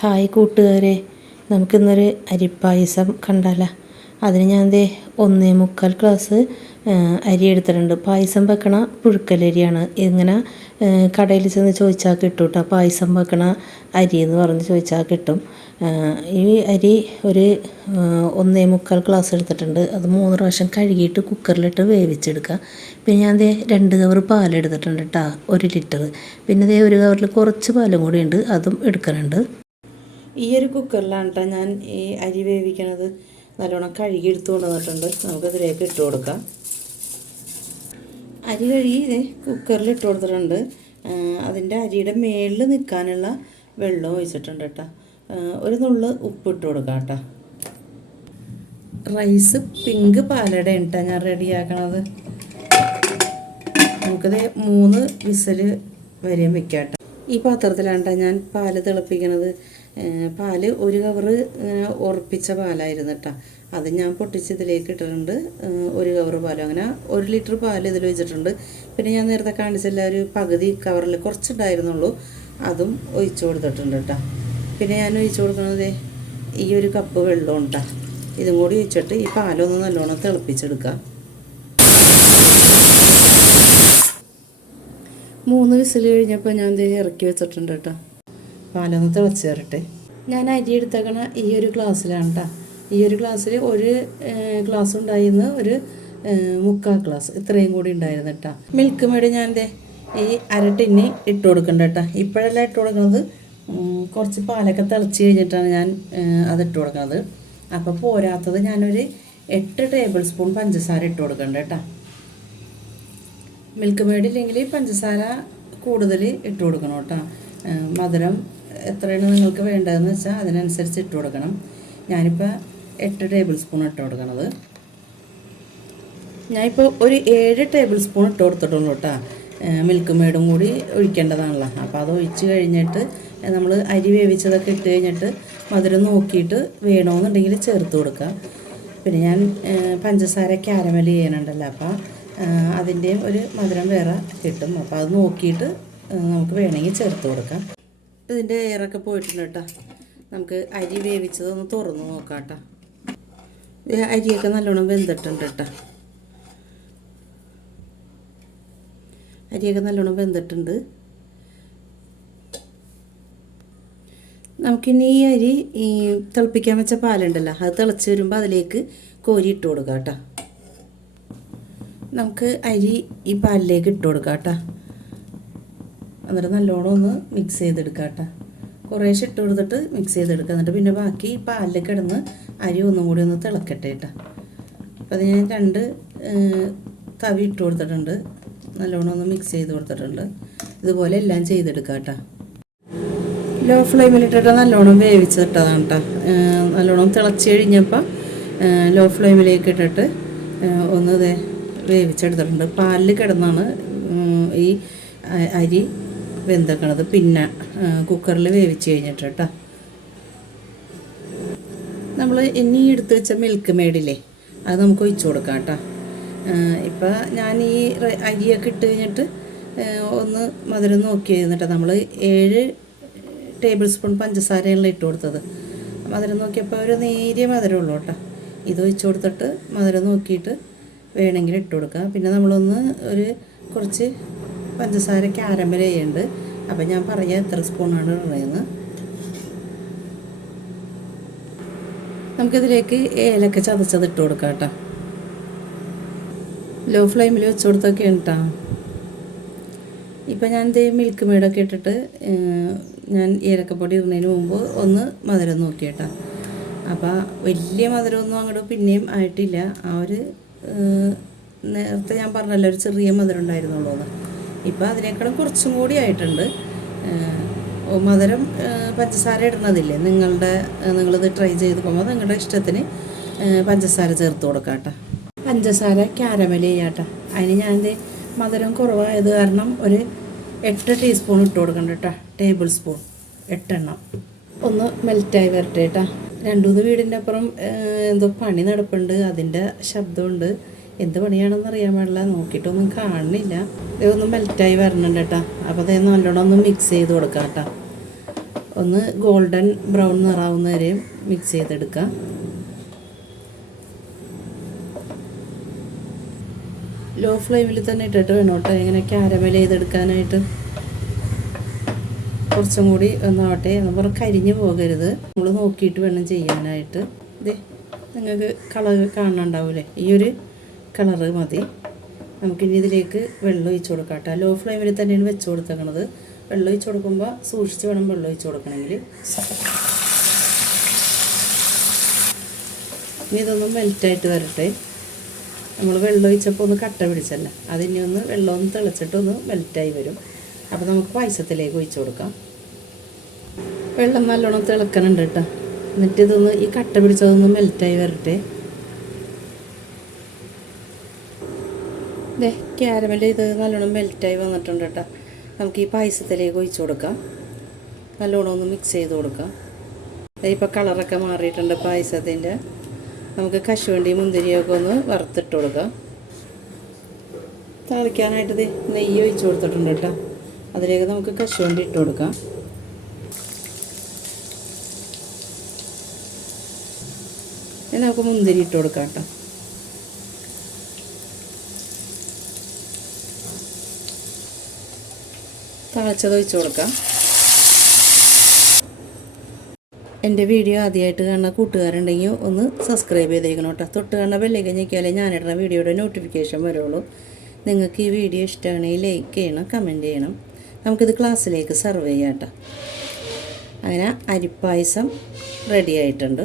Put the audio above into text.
Hi കൂട്ടുകാരെ, നമുക്കിന്നൊരു അരിപ്പായസം കണ്ടാലോ. അതിന് ഞാൻ 1.25 ഗ്ലാസ് അരി എടുത്തിട്ടുണ്ട്. പായസം വെക്കണ പുഴുക്കലരിയാണ്. ഇങ്ങനെ കടയിൽ ചെന്ന് ചോദിച്ചാൽ കിട്ടും കേട്ടോ. പായസം വെക്കണ അരി എന്ന് പറഞ്ഞ് ചോദിച്ചാൽ കിട്ടും. ഈ അരി ഒരു 1.25 ഗ്ലാസ് എടുത്തിട്ടുണ്ട്. അത് 3 പ്രാവശ്യം കഴുകിയിട്ട് കുക്കറിലിട്ട് വേവിച്ചെടുക്കുക. പിന്നെ ഞാൻ 2 കവർ പാലെടുത്തിട്ടുണ്ട് കേട്ടോ, 1 ലിറ്റർ. പിന്നെ 1 കവറിൽ കുറച്ച് പാലും കൂടി ഉണ്ട്, അതും എടുക്കുന്നുണ്ട്. ഈ ഒരു കുക്കറിലാണ് കേട്ടോ ഞാൻ ഈ അരി വേവിക്കണത്. നല്ലോണം കഴുകി എടുത്തു കൊണ്ടുവന്നിട്ടുണ്ട്. നമുക്കതിലേക്ക് ഇട്ട് കൊടുക്കാം. അരി കഴുകി കുക്കറിൽ ഇട്ട് കൊടുത്തിട്ടുണ്ട്. അതിൻ്റെ അരിയുടെ മേളിൽ നിൽക്കാനുള്ള വെള്ളം ഒഴിച്ചിട്ടുണ്ട് കേട്ടോ. ഒരു നുള്ള് ഉപ്പ് ഇട്ട് കൊടുക്കാം കേട്ടോ. റൈസ് പിങ്ക് പാലട കേട്ടോ ഞാൻ റെഡിയാക്കണത്. നമുക്കത് 3 വിസിൽ വരെയും വെക്കാം കേട്ടോ. ഈ പാത്രത്തിലാണ് ഞാൻ പാല് തിളപ്പിക്കണത്. പാല് 1 കവറ് ഉറപ്പിച്ച പാലായിരുന്നു കേട്ടോ. അത് ഞാൻ പൊട്ടിച്ച് ഇതിലേക്ക് ഇട്ടിട്ടുണ്ട്. 1 കവറ് പാലും, അങ്ങനെ 1 ലിറ്റർ പാൽ ഇതിൽ വെച്ചിട്ടുണ്ട്. പിന്നെ ഞാൻ നേരത്തെ കാണിച്ചില്ല, ഒരു പകുതി കവറിൽ കുറച്ചുണ്ടായിരുന്നുള്ളൂ, അതും ഒഴിച്ചു കൊടുത്തിട്ടുണ്ട് കേട്ടോ. പിന്നെ ഞാൻ ഒഴിച്ചു കൊടുക്കുന്നത് ഈ ഒരു കപ്പ് വെള്ളം കേട്ടോ. ഇതും കൂടി ഒഴിച്ചിട്ട് ഈ പാലൊന്ന് നല്ലോണം തിളപ്പിച്ചെടുക്കാം. 3 വിസിൽ കഴിഞ്ഞപ്പോൾ ഞാൻ ഇറക്കി വെച്ചിട്ടുണ്ട് കേട്ടോ. പാലൊന്ന് തിളച്ച് തരട്ടെ. ഞാൻ അരി എടുത്തേക്കണ ഈ ഒരു ഗ്ലാസ്സിലാണ് കേട്ടോ. ഈ ഒരു ഗ്ലാസ്സിൽ 1 ഗ്ലാസ് ഉണ്ടായിരുന്നു, ഒരു 3/4 ഗ്ലാസ് ഇത്രയും കൂടി ഉണ്ടായിരുന്നു കേട്ടോ. മിൽക്ക് മേഡ് ഞാൻ ഈ അര ടിന്നി ഇട്ട് കൊടുക്കണ്ട കേട്ടോ. ഇപ്പോഴെല്ലാം ഇട്ട് കൊടുക്കുന്നത്, കുറച്ച് പാലൊക്കെ തിളച്ച് കഴിഞ്ഞിട്ടാണ് ഞാൻ അതിട്ട് കൊടുക്കുന്നത്. അപ്പോൾ പോരാത്തത് ഞാനൊരു 8 ടേബിൾ സ്പൂൺ പഞ്ചസാര ഇട്ട് കൊടുക്കണ്ട കേട്ടോ. മിൽക്ക് മേഡ് ഇല്ലെങ്കിൽ പഞ്ചസാര കൂടുതൽ ഇട്ട് കൊടുക്കണം കേട്ടോ. മധുരം എത്രയാണ് നിങ്ങൾക്ക് വേണ്ടതെന്ന് വെച്ചാൽ അതിനനുസരിച്ച് ഇട്ട് കൊടുക്കണം. ഞാനിപ്പോൾ 8 ടേബിൾ സ്പൂൺ ഇട്ട് കൊടുക്കണത്. ഞാനിപ്പോൾ ഒരു 7 ടേബിൾ സ്പൂൺ ഇട്ട് കൊടുത്തിട്ടുള്ളൂ കേട്ടോ. മിൽക്ക് മേഡും കൂടി ഒഴിക്കേണ്ടതാണല്ലോ. അപ്പോൾ അത് ഒഴിച്ച് കഴിഞ്ഞിട്ട് നമ്മൾ അരി വേവിച്ചതൊക്കെ ഇട്ട് കഴിഞ്ഞിട്ട് മധുരം നോക്കിയിട്ട് വേണമെന്നുണ്ടെങ്കിൽ ചേർത്ത് കൊടുക്കുക. പിന്നെ ഞാൻ പഞ്ചസാര ക്യാരമൽ ചെയ്യാനുണ്ടല്ലോ, അപ്പോൾ അതിൻ്റെയും ഒരു മധുരം വേറെ കിട്ടും. അപ്പോൾ അത് നോക്കിയിട്ട് നമുക്ക് വേണമെങ്കിൽ ചേർത്ത് കൊടുക്കാം. ഇതിൻ്റെ എയറൊക്കെ പോയിട്ടുണ്ട് കേട്ടോ. നമുക്ക് അരി വേവിച്ചതൊന്ന് തുറന്ന് നോക്കാം കേട്ടോ. അരിയൊക്കെ നല്ലോണം വെന്തിട്ടുണ്ട് കേട്ടോ. അരിയൊക്കെ നല്ലോണം വെന്തിട്ടുണ്ട്. നമുക്കിനി ഈ അരി തിളപ്പിക്കാൻ വെച്ച പാലുണ്ടല്ലോ, അത് തിളച്ച് വരുമ്പോൾ അതിലേക്ക് കോരി ഇട്ട് കൊടുക്കാം കേട്ടോ. നമുക്ക് അരി ഈ പാലിലേക്ക് ഇട്ട് കൊടുക്കാം കേട്ടോ. എന്നിട്ട് നല്ലോണം ഒന്ന് മിക്സ് ചെയ്തെടുക്കാം കേട്ടോ. കുറേശ്ശെ ഇട്ട് കൊടുത്തിട്ട് മിക്സ് ചെയ്തെടുക്കുക. എന്നിട്ട് പിന്നെ ബാക്കി പാലിൽ കിടന്ന് അരി ഒന്നും കൂടി ഒന്ന് തിളക്കട്ടെ കേട്ടോ. അപ്പോൾ അത് ഞാൻ 2 തവി ഇട്ട് കൊടുത്തിട്ടുണ്ട്. നല്ലോണം ഒന്ന് മിക്സ് ചെയ്ത് കൊടുത്തിട്ടുണ്ട്. ഇതുപോലെ എല്ലാം ചെയ്തെടുക്കാം കേട്ടോ. ലോ ഫ്ലെയിമിലിട്ടിട്ട് നല്ലോണം വേവിച്ചിട്ടതാണ് കേട്ടോ. നല്ലോണം തിളച്ച് കഴിഞ്ഞപ്പോൾ ലോ ഫ്ലെയിമിലേക്ക് ഇട്ടിട്ട് ഒന്ന് വേവിച്ചെടുത്തിട്ടുണ്ട്. പാലിൽ കിടന്നാണ് ഈ അരി വെന്തക്കണത്. പിന്നെ കുക്കറിൽ വേവിച്ച് കഴിഞ്ഞിട്ട് കേട്ടോ. നമ്മൾ ഇനി എടുത്ത് വെച്ച മിൽക്ക് മേഡില്ലേ, അത് നമുക്ക് ഒഴിച്ചു കൊടുക്കാം കേട്ടോ. ഇപ്പം ഞാൻ ഈ അരിയൊക്കെ ഇട്ട് കഴിഞ്ഞിട്ട് ഒന്ന് മധുരം നോക്കി കഴിഞ്ഞിട്ട് നമ്മൾ 7 ടേബിൾ സ്പൂൺ പഞ്ചസാരയാണ് ഇട്ട് കൊടുത്തത്. മധുരം നോക്കിയപ്പോൾ ഒരു നേരിയ മധുരമുള്ളൂ കേട്ടോ. ഇത് ഒഴിച്ചു കൊടുത്തിട്ട് മധുരം നോക്കിയിട്ട് വേണമെങ്കിൽ ഇട്ട് കൊടുക്കുക. പിന്നെ നമ്മളൊന്ന് കുറച്ച് പഞ്ചസാര ക്യാരമൽ ചെയ്യുന്നുണ്ട്. അപ്പം ഞാൻ പറയാം എത്ര സ്പൂണാണ് ഇടുന്നതെന്ന്. നമുക്കിതിലേക്ക് ഏലക്ക ചതച്ചത് ഇട്ട് കൊടുക്കാം കേട്ടോ. ലോ ഫ്ലെയിമിൽ വെച്ച് കൊടുത്തൊക്കെ കേട്ടോ. ഇപ്പം ഞാൻ മിൽക്ക് മേഡൊക്കെ ഇട്ടിട്ട് ഞാൻ ഏലക്കപ്പൊടി ഇടുന്നതിന് മുമ്പ് ഒന്ന് മധുരം നോക്കി കേട്ടോ. അപ്പോൾ വലിയ മധുരമൊന്നും അങ്ങോട്ട് പിന്നെയും ആയിട്ടില്ല. ആ ഒരു നേരത്തെ ഞാൻ പറഞ്ഞല്ലോ, ഒരു ചെറിയ മധുരം ഉണ്ടായിരുന്നുള്ളൂ എന്ന്. ഇപ്പോൾ അതിനേക്കാളും കുറച്ചും കൂടി ആയിട്ടുണ്ട്. മധുരം പഞ്ചസാര ഇടുന്നതില്ലേ, നിങ്ങളിത് ട്രൈ ചെയ്ത് പോകുമ്പോൾ നിങ്ങളുടെ ഇഷ്ടത്തിന് പഞ്ചസാര ചേർത്ത് കൊടുക്കാം കേട്ടോ. പഞ്ചസാര ക്യാരമൽ ചെയ്യാം കേട്ടോ. അതിന് ഞാൻ മധുരം കുറവായത് കാരണം ഒരു 8 ടീസ്പൂൺ ഇട്ട് കൊടുക്കണ്ട കേട്ടോ. ടേബിൾ സ്പൂൺ 8 എണ്ണം. ഒന്ന് മെൽറ്റായി വരട്ടെ കേട്ടോ. 2-3 വീടിൻ്റെ അപ്പുറം എന്തോ പണി നടപ്പുണ്ട്, അതിൻ്റെ ശബ്ദമുണ്ട്. എന്ത് പണിയാണെന്ന് അറിയാൻ പാടില്ല, നോക്കിയിട്ടൊന്നും കാണുന്നില്ല. ഇതൊന്നും മെൽറ്റായി വരണുണ്ട് കേട്ടോ. അപ്പോൾ അത് നല്ലോണം ഒന്ന് മിക്സ് ചെയ്ത് കൊടുക്കാം കേട്ടോ. ഒന്ന് ഗോൾഡൻ ബ്രൗൺ നിറാവുന്ന വരെയും മിക്സ് ചെയ്തെടുക്കാം. ലോ ഫ്ലെയിമിൽ തന്നെ ഇട്ടിട്ട് വേണം കേട്ടോ ഇങ്ങനെ ക്യാരമൽ ചെയ്തെടുക്കാനായിട്ട്. കുറച്ചും കൂടി ഒന്നാവട്ടെ, നമ്മൾ കരിഞ്ഞു പോകരുത്. നമ്മൾ നോക്കിയിട്ട് വേണം ചെയ്യാനായിട്ട്. ഇതേ നിങ്ങൾക്ക് കളർ കാണുന്നുണ്ടാവില്ലേ, ഈ ഒരു കളറ് മതി. നമുക്കിനി ഇതിലേക്ക് വെള്ളം ഒഴിച്ച് കൊടുക്കാം കേട്ടോ. ലോ ഫ്ലെയിമിൽ തന്നെയാണ് വെച്ച് കൊടുത്തേക്കണത്. വെള്ളം ഒഴിച്ച് കൊടുക്കുമ്പോൾ സൂക്ഷിച്ച് വേണം വെള്ളം ഒഴിച്ച് കൊടുക്കണമെങ്കിൽ. ഇനി ഇതൊന്നും മെൽറ്റായിട്ട് വരട്ടെ. നമ്മൾ വെള്ളം ഒഴിച്ചപ്പോൾ ഒന്ന് കട്ട പിടിച്ചല്ല, അതിനെ ഒന്ന് വെള്ളം ഒന്ന് തിളച്ചിട്ട് ഒന്ന് മെൽറ്റായി വരും. അപ്പോൾ നമുക്ക് പായസത്തിലേക്ക് ഒഴിച്ച് കൊടുക്കാം. വെള്ളം നല്ലോണം തിളക്കണുണ്ട് കേട്ടോ. എന്നിട്ട് ഇതൊന്ന് ഈ കട്ട പിടിച്ചതൊന്ന് മെൽറ്റായി വരട്ടെ. ദേ ക്യാരമൽ ഇത് നല്ലോണം മെൽറ്റായി വന്നിട്ടുണ്ട് കേട്ടോ. നമുക്ക് ഈ പായസത്തിലേക്ക് ഒഴിച്ച് കൊടുക്കാം. നല്ലോണം ഒന്ന് മിക്സ് ചെയ്ത് കൊടുക്കാം. ഇപ്പോൾ കളറൊക്കെ മാറിയിട്ടുണ്ട് പായസത്തിൻ്റെ. നമുക്ക് കശുവണ്ടി മുന്തിരിയൊക്കെ ഒന്ന് വറുത്തിട്ട് കൊടുക്കാം. തളിക്കാനായിട്ട് ഇത് നെയ്യ് ഒഴിച്ച് കൊടുത്തിട്ടുണ്ട് കേട്ടോ. അതിലേക്ക് നമുക്ക് കശുവണ്ടി ഇട്ട് കൊടുക്കാം. ഇനി നമുക്ക് മുന്തിരി ഇട്ട് കൊടുക്കാം കേട്ടോ. തളച്ചത് ഒഴിച്ച് കൊടുക്കാം. എൻ്റെ വീഡിയോ ആദ്യമായിട്ട് കാണുന്ന കൂട്ടുകാരുണ്ടെങ്കിൽ ഒന്ന് സബ്സ്ക്രൈബ് ചെയ്തേക്കണം കേട്ടോ. തൊട്ട് കാണുന്ന ബെല്ലൈക്കൻ ഞെക്കിയാലേ ഞാനിടുന്ന വീഡിയോയുടെ നോട്ടിഫിക്കേഷൻ വരുള്ളൂ. നിങ്ങൾക്ക് ഈ വീഡിയോ ഇഷ്ടമാണെങ്കിൽ ലൈക്ക് ചെയ്യണം, കമൻറ്റ് ചെയ്യണം. നമുക്കിത് ക്ലാസ്സിലേക്ക് സർവ് ചെയ്യാം കേട്ടോ. അങ്ങനെ അരിപ്പായസം റെഡി ആയിട്ടുണ്ട്.